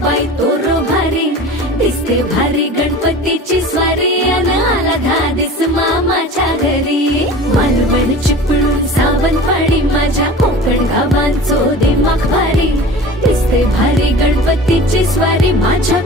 बाई तोरो भारी दिसते भारी गणपतीची स्वारी अन आला धादिस मामाच्या घरी मालवण चिपळूण सावंतवाडी माझ्या कोकण गावांचो दिमाग भारी दिसते भारी गणपतीची स्वारी माझ्या